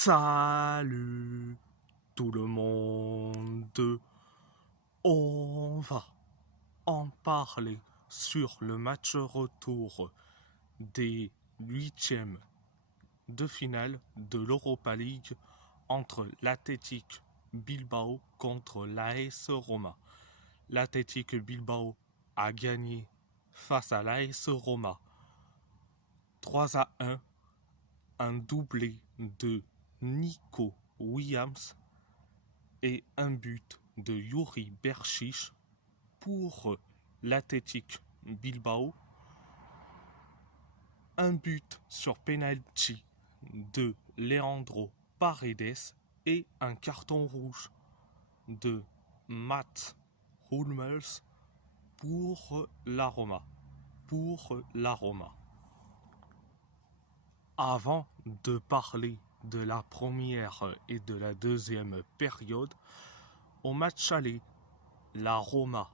Salut tout le monde, on va en parler sur le match retour des huitièmes de finale de l'Europa League entre l'Athletic Bilbao contre l'AS Roma. L'Athletic Bilbao a gagné face à l'AS Roma 3-1, un doublé de Nico Williams et un but de Yuri Berchiche pour l'Athletic Bilbao, un but sur penalty de Leandro Paredes et un carton rouge de Mats Hummels pour la Roma. Avant de parler de la première et de la deuxième période, au match aller, la Roma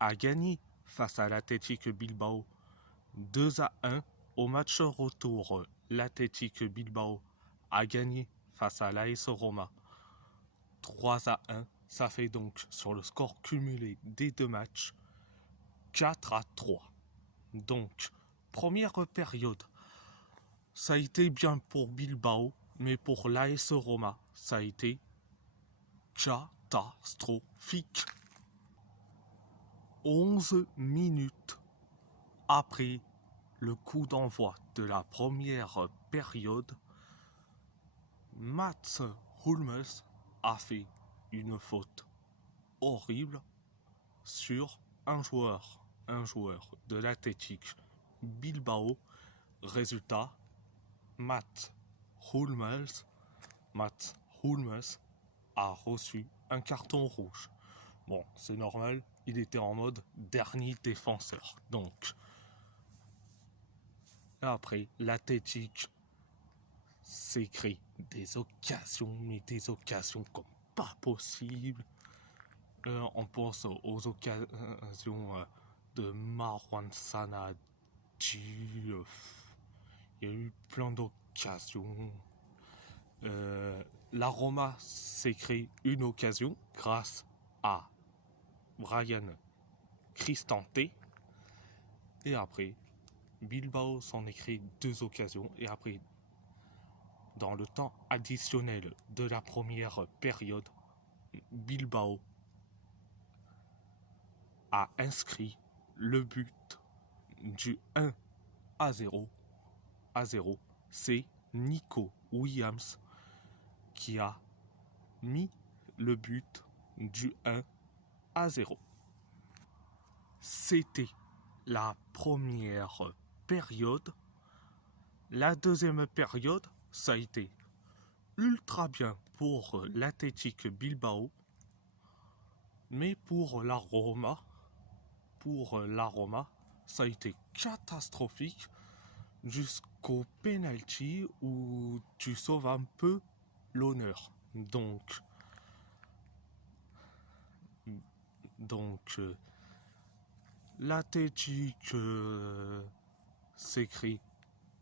a gagné face à l'Athletic Bilbao 2-1. Au match retour, l'Athletic Bilbao a gagné face à l'AS Roma 3-1. Ça fait donc sur le score cumulé des deux matchs 4-3. Donc, première période, ça a été bien pour Bilbao, mais pour l'AS Roma, ça a été catastrophique. 11 minutes après le coup d'envoi de la première période, Mats Hummels a fait une faute horrible sur un joueur de l'Athletic Bilbao. Résultat, Mats Hummels a reçu un carton rouge. Bon, c'est normal, il était en mode dernier défenseur. Donc, après, l'Athletic s'est créé des occasions comme pas possible. On pense aux occasions de Marouane Sanaji. Il y a eu plein d'occasions. La Roma s'est créé une occasion grâce à Brian Cristante. Et après, Bilbao s'en est créé deux occasions. Et après, dans le temps additionnel de la première période, Bilbao a inscrit le but du 1-0. C'est Nico Williams qui a mis le but du 1-0. C'était la première période. La deuxième période, ça a été ultra bien pour l'Athletic Bilbao, mais pour la Roma, ça a été catastrophique jusqu'au penalty où tu sauves un peu l'honneur. Donc l'Athletic s'écrit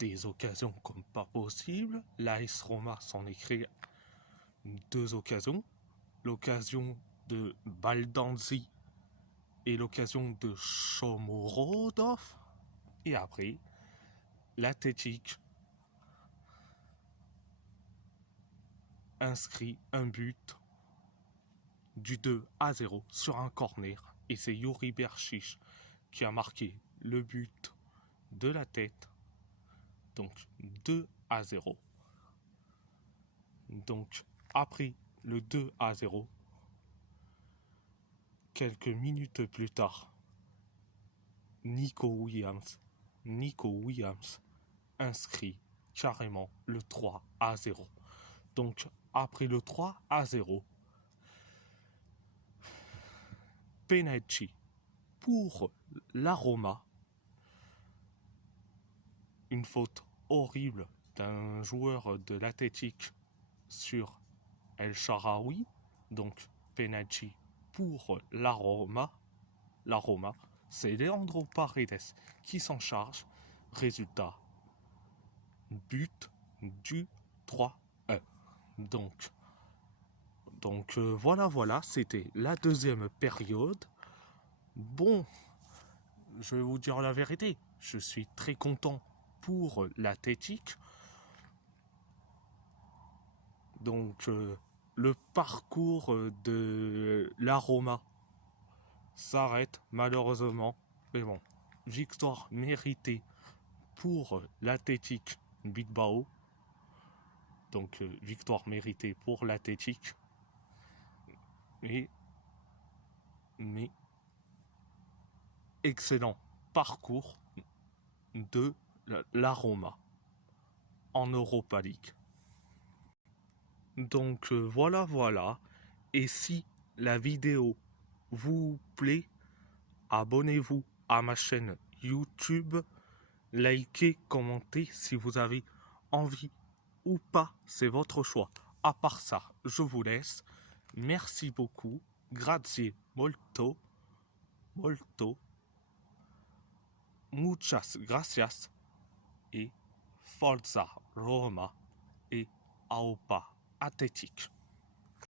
des occasions comme pas possible. L'AS Roma s'en écrit deux occasions. L'occasion de Baldanzi et l'occasion de Shomurodov. Et après, l'Athletic inscrit un but du 2-0 sur un corner. Et c'est Yuri Berchiche qui a marqué le but de la tête. Donc 2-0. Donc après le 2-0, quelques minutes plus tard, Nico Williams inscrit carrément le 3-0. Donc après le 3-0, penalty pour la Roma. Une faute horrible d'un joueur de l'Athletic sur El Shaarawy. Donc penalty pour la Roma. C'est Leandro Paredes qui s'en charge. Résultat, but du 3-1. Donc voilà, c'était la deuxième période. Bon, je vais vous dire la vérité, je suis très content pour l'Athletic. Donc le parcours de la Roma s'arrête malheureusement. Mais bon, victoire méritée pour l'Athletic Bilbao. Donc victoire méritée pour l'Athletic. Mais excellent parcours de la Roma en Europa League. Donc voilà. Et si la vidéo vous plaît, abonnez-vous à ma chaîne YouTube, likez, commentez si vous avez envie ou pas, c'est votre choix. À part ça, je vous laisse. Merci beaucoup. Grazie molto. Muchas gracias. Et Forza Roma et Aupa Athletic.